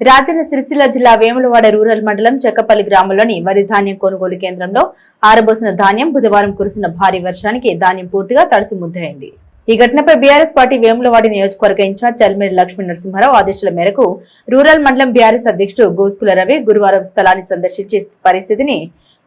రాజన్న సిరిసిల్ల జిల్లా వేములవాడ రూరల్ మండలం చెక్కపల్లి గ్రామంలోని వరి ధాన్యం కొనుగోలు కేంద్రంలో ఆరబోసిన ధాన్యం బుధవారం కురిసిన భారీ వర్షానికి ధాన్యం పూర్తిగా తడిసి ముద్దయింది. ఈ ఘటనపై బీఆర్ఎస్ పార్టీ వేములవాడ నియోజకవర్గ ఇన్ఛార్జ్ చల్మిడి లక్ష్మీ నరసింహారావు ఆదేశాల మేరకు రూరల్ మండలం బీఆర్ఎస్ అధ్యక్షుడు గోస్కుల రవి గురువారం స్థలాన్ని సందర్శించి పరిస్థితిని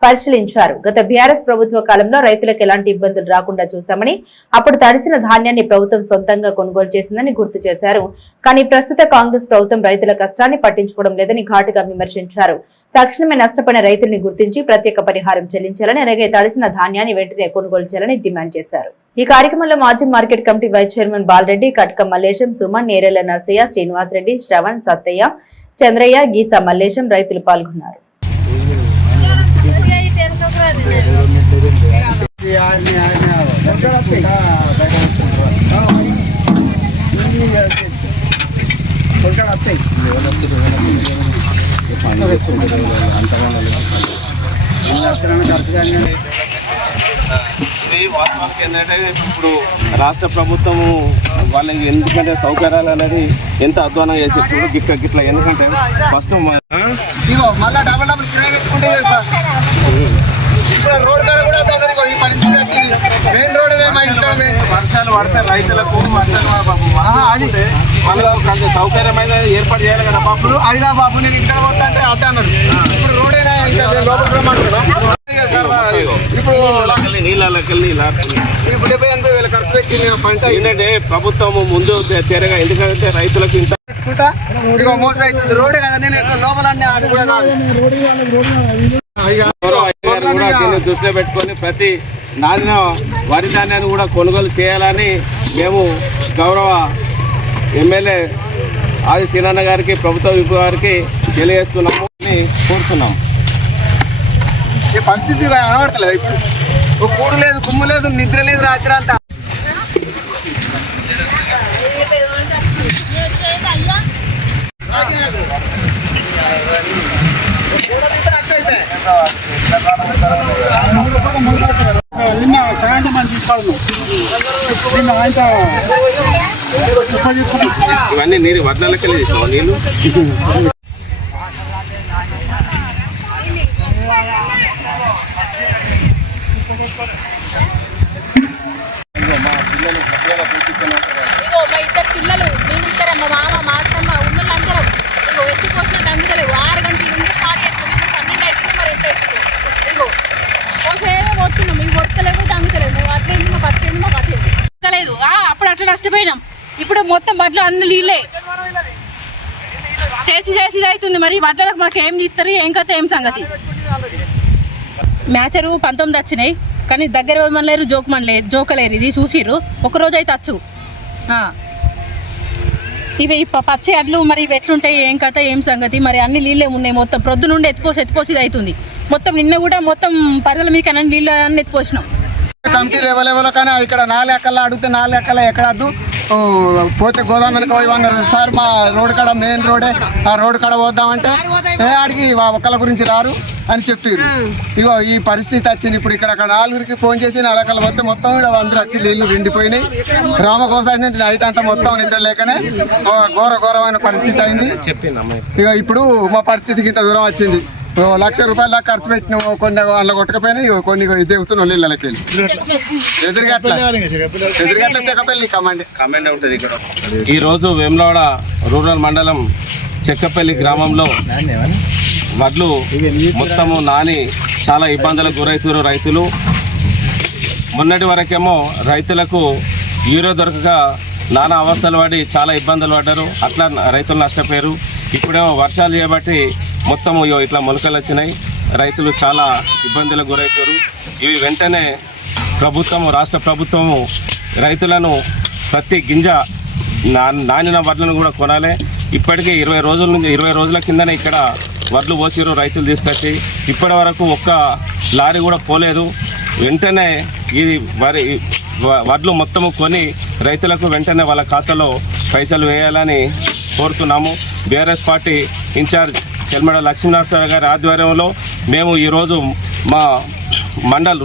పరిశీలించారు. గత బీఆర్ఎస్ ప్రభుత్వ కాలంలో రైతులకు ఎలాంటి ఇబ్బందులు రాకుండా చూశామని, అప్పుడు తడిసిన ధాన్యాన్ని ప్రభుత్వం సొంతంగా కొనుగోలు చేసిందని గుర్తు చేశారు. కానీ ప్రస్తుత కాంగ్రెస్ ప్రభుత్వం రైతుల కష్టాన్ని పట్టించుకోవడం లేదని ఘాటుగా విమర్శించారు. తక్షణమే నష్టపోయిన రైతుల్ని గుర్తించి ప్రత్యేక పరిహారం చెల్లించాలని, అలాగే తడిసిన ధాన్యాన్ని వెంటనే కొనుగోలు చేయాలని డిమాండ్ చేశారు. ఈ కార్యక్రమంలో మాజీ market committee vice chairman Bala Reddy, Katka Mallesham, Suman, Nerella Narsaiah, Srinivasa Reddy, Shravan, Sattaiah, Chandraiah, Geesa Mallesham రైతులు పాల్గొన్నారు. ఇది వాస్తవానికి ఏంటంటే ఇప్పుడు రాష్ట్ర ప్రభుత్వము వాళ్ళకి ఎందుకంటే సౌకర్యాలు అనేది ఎంత అధ్వానం చేసేప్పుడు గిట్ల ఎందుకంటే ఫస్ట్ వర్షాలు పడితే రైతులకు వాళ్ళకు సౌకర్యమైన ఏర్పాటు చేయాలి కదా బాబు. అడిగా బాబు నేను ఇక్కడ పోతా అంటే అదే అన్నాడు. ఇప్పుడు రోడేనా ఇప్పుడు 70-80,000 ఖర్చు పెట్టి పంట ఏంటంటే ప్రభుత్వం ముందు చేరగా ఎందుకంటే రైతులకు ఇంత మోసం అవుతుంది. రోడే కదా నేను లోపల దృష్టిలో పెట్టుకొని ప్రతి నాణ్య వరి ధాన్యాన్ని కూడా కొనుగోలు చేయాలని మేము గౌరవ ఎమ్మెల్యే ఆది శ్రీనన్న గారికి, ప్రభుత్వ విప్ గారికి తెలియజేస్తున్నాము అని కోరుతున్నాము. ఈ పరిస్థితి కనబడతలేదు. ఇప్పుడు కూడు లేదు, కుమ్ము లేదు, నిద్ర లేదు రాత్రి అంతా. ఇవన్నీ నీరు వడ్లకి వెళ్ళి తీసుకోవాలి నీళ్ళు. ఇగో మా ఇద్దరు పిల్లలు, మేమిద్దరం, మా మామ, మా అత్తమ్మ, ఉన్నోళ్ళందరం ఇగో ఎత్తిపోసినట్టు అందుతలేవు. 6 గంటల నుండి స్టార్ట్ చేస్తున్నాం. 12 అవుతుంది, మరి ఎంత అవుతుందో. ఇగో పోసేదో పోతున్నాం, మీకు పొడతలేవు, తంగుతలేము. అట్లేదు మాకు అట్లేదు, మాకు అట్లేదు లేదు. అప్పుడు అట్లా నష్టపోయినాం. ఇప్పుడు మొత్తం బట్టలు అన్ని నీళ్ళే చేసి చేసి అవుతుంది. మరి బట్టలకు మాకు ఏం ఇస్తారు, ఏం కథ, ఏం సంగతి. మ్యాచరు 19 వచ్చినాయి, కానీ దగ్గర ఇవ్వమనలేరు, జోకలేరు. ఇది చూసిర్రు, ఒకరోజు అయితే వచ్చు. ఇవి పచ్చి అడ్లు మరి ఇవి ఎట్లుంటాయి, ఏం కథ, ఏం సంగతి. మరి అన్ని నీళ్ళే ఉన్నాయి. మొత్తం ప్రొద్దు నుండి ఎత్తిపోసి ఇది అవుతుంది. మొత్తం నిన్న కూడా మొత్తం పరిధుల మీకు అన్నీ నీళ్ళు అన్నీ ఎత్తిపోసినాం. కమిటీ లెవెల్ కానీ ఇక్కడ 4 ఎకరాలు అడిగితే 4 ఎకరాలు ఎక్కడద్దు, పోతే గోదావరికి పోయిన్నారు సార్. మా రోడ్ కాడ మెయిన్ రోడే, ఆ రోడ్ కాడ పోద్దామంటే అడిగి ఒకళ్ళ గురించి రారు అని చెప్పారు. ఇగో ఈ పరిస్థితి వచ్చింది. ఇప్పుడు ఇక్కడ 4కి ఫోన్ చేసి 4 ఎకరాలు వస్తే మొత్తం కూడా అందరూ వచ్చి నీళ్లు నిండిపోయినాయి. రామకోసం నైట్ అంతా మొత్తం నిద్ర లేకనే ఘోరమైన పరిస్థితి అయింది. ఇక ఇప్పుడు మా పరిస్థితికి ఇంత దూరం వచ్చింది. 1,00,000 రూపాయల దాకా ఖర్చు పెట్టిన కొన్ని వాళ్ళ కొట్టకపోయినాయి, కొన్ని దిగుతున్నాం నీళ్ళకి వెళ్ళి. ఎదురుగట్ల చెక్కపల్లి కమాండ్ ఉంటుంది ఇక్కడ. ఈరోజు వేములవాడ రూరల్ మండలం చెక్కపల్లి గ్రామంలో వడ్లు మొత్తము నాని చాలా ఇబ్బందులకు గురవుతారు రైతులు. మొన్నటి వరకేమో రైతులకు యూరియా దొరకక నానా అవస్థలు పడి చాలా ఇబ్బందులు పడ్డారు. అట్లా రైతులు నష్టపోయారు. ఇప్పుడేమో వర్షాలు చేయబట్టి మొత్తము ఇట్లా మొలకలు వచ్చినాయి. రైతులు చాలా ఇబ్బందులకు గురవుతారు. ఇవి వెంటనే రాష్ట్ర ప్రభుత్వము రైతులను ప్రతి గింజ నానిన వడ్లను కూడా కొనాలి. ఇప్పటికీ 20 రోజుల కిందనే ఇక్కడ వడ్లు పోసిరు రైతులు తీసుకొచ్చి. ఇప్పటి వరకు ఒక్క లారీ కూడా పోలేదు. వెంటనే ఇది వడ్లు మొత్తము కొని రైతులకు వెంటనే వాళ్ళ ఖాతాలో పైసలు వేయాలని కోరుతున్నాము. BRS party incharge Chalmidi Lakshmi Narasimha Rao గారి ఆధ్వర్యంలో మేము ఈరోజు మా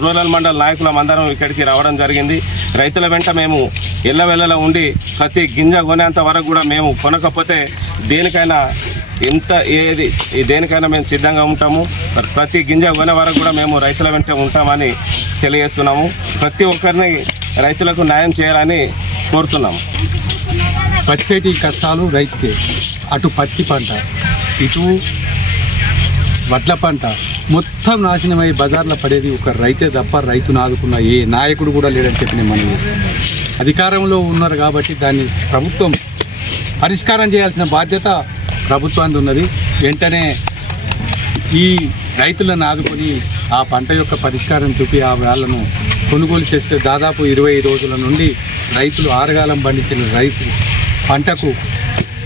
రూరల్ మండల్ నాయకులం అందరం ఇక్కడికి రావడం జరిగింది. రైతుల వెంట మేము ఎల్లవెల్లలా ఉండి ప్రతి గింజ కొనేంత వరకు కూడా మేము కొనకపోతే దేనికైనా దేనికైనా మేము సిద్ధంగా ఉంటాము. ప్రతి గింజ కొనే వరకు కూడా మేము రైతుల వెంట ఉంటామని తెలియజేస్తున్నాము. ప్రతి ఒక్కరిని రైతులకు న్యాయం చేయాలని కోరుతున్నాము. పచ్చటి కష్టాలు రైతుకే, అటు పత్తి పంట ఇటు వడ్ల పంట మొత్తం నాశనమై బజార్లో పడేది ఒక రైతే తప్ప రైతును ఆదుకున్న ఏ నాయకుడు కూడా లేడని చెప్పి నేను మనం అధికారంలో ఉన్నారు కాబట్టి దాన్ని ప్రభుత్వం పరిష్కారం చేయాల్సిన బాధ్యత ప్రభుత్వానికి ఉన్నది. వెంటనే ఈ రైతులను ఆదుకొని ఆ పంట యొక్క పరిష్కారం చూపి ఆ వాళ్ళను కొనుగోలు చేస్తే దాదాపు 20 రోజుల నుండి రైతులు ఆరగాలం పండించిన రైతు పంటకు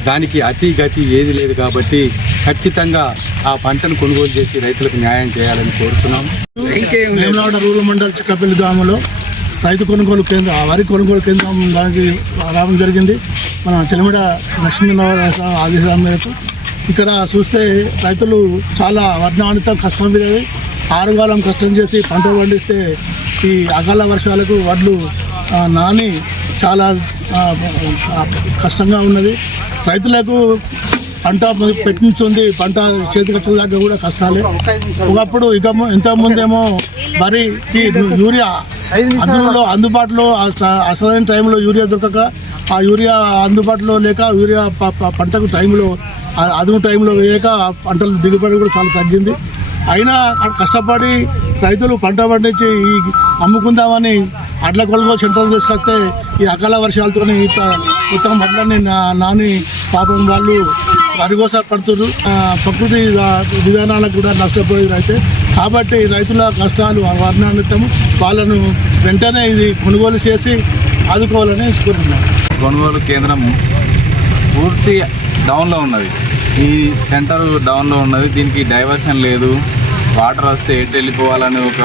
దానికి అతి గతి ఏది లేదు కాబట్టి ఖచ్చితంగా ఆ పంటను కొనుగోలు చేసి రైతులకు న్యాయం చేయాలని కోరుతున్నాము. వేములవాడ రూరల్ మండల్ చిక్కపల్లి గ్రామంలో రైతు కొనుగోలు కేంద్రం, వరి కొనుగోలు కేంద్రం దానికి రావడం జరిగింది. మన చిలమిడ లక్ష్మీనారాయణ ఆదేశాల మేరకు ఇక్కడ చూస్తే రైతులు చాలా వర్ణాన్వితం కష్టం మీద ఆరుగాలం కష్టం చేసి పంట పండిస్తే ఈ అకాల వర్షాలకు వడ్లు నాని చాలా కష్టంగా ఉన్నది. రైతులకు పంట పెట్టించుంది, పంట చేతికి వచ్చే దాకా కూడా కష్టాలే. ఒకప్పుడు ఇంతకుముందేమో వరికి యూరియా అందుబాటులో అసలైన టైంలో యూరియా దొరకక, ఆ యూరియా అందుబాటులో లేక యూరియా పంటకు టైంలో అదును టైంలో వేయక పంటల దిగుబడి కూడా చాలా తగ్గింది. అయినా కష్టపడి రైతులు పంట పండించి అమ్ముకుందామని అడ్ల కొనుగోలు సెంటర్లు తీసుకొస్తే ఈ అకాల వర్షాలతో మొత్తం వడ్లని నాని పాపం వాళ్ళు వరిగోస పడుతున్నారు. ప్రకృతి విధానాలకు కూడా నష్టపోయేది అయితే కాబట్టి రైతుల కష్టాలు వర్ణాన్వితము. వాళ్ళను వెంటనే ఇది కొనుగోలు చేసి ఆదుకోవాలని కోరుతున్నాను. కొనుగోలు కేంద్రం పూర్తి డౌన్లో ఉన్నది. ఈ సెంటర్ డౌన్లో ఉన్నది. దీనికి డైవర్షన్ లేదు. వాటర్ వస్తే ఎటు వెళ్ళిపోవాలని ఒక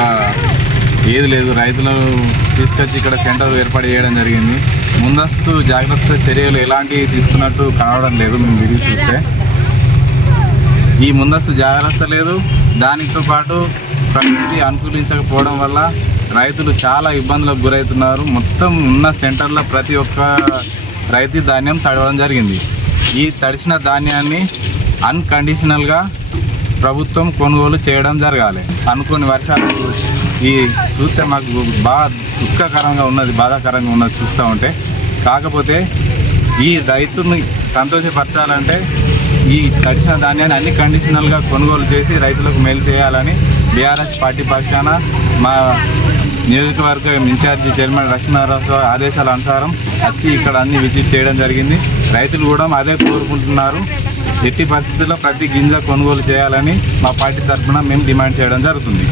ఏది లేదు. రైతులను తీసుకొచ్చి ఇక్కడ సెంటర్ ఏర్పాటు చేయడం జరిగింది. ముందస్తు జాగ్రత్త చర్యలు ఎలాంటివి తీసుకున్నట్టు కావడం లేదు. మేము విధి చూస్తే ఈ ముందస్తు జాగ్రత్త లేదు. దానితో పాటు ప్రకృతి అనుకూలించకపోవడం వల్ల రైతులు చాలా ఇబ్బందులకు గురవుతున్నారు. మొత్తం ఉన్న సెంటర్లో ప్రతి ఒక్క రైతు ధాన్యం తడవడం జరిగింది. ఈ తడిసిన ధాన్యాన్ని అన్కండిషనల్గా ప్రభుత్వం కొనుగోలు చేయడం జరగాలి. అనుకోని వర్షాలు ఈ చూస్తే మాకు బాగా దుఃఖకరంగా ఉన్నది, బాధాకరంగా ఉన్నది చూస్తూ ఉంటే. కాకపోతే ఈ రైతుని సంతోషపరచాలంటే ఈ తడిసిన ధాన్యాన్ని అన్ని కండిషనల్గా కొనుగోలు చేసి రైతులకు మేలు చేయాలని బీఆర్ఎస్ పార్టీ పక్షాన మా నియోజకవర్గ ఇన్ఛార్జి చైర్మన్ లక్ష్మీనారాయణ ఆదేశాల అనుసారం వచ్చి ఇక్కడ అన్ని విజిట్ చేయడం జరిగింది. రైతులు కూడా అదే కోరుకుంటున్నారు. ఎట్టి పరిస్థితుల్లో ప్రతి గింజ కొనుగోలు చేయాలని మా పార్టీ తరఫున మేము డిమాండ్ చేయడం జరుగుతుంది.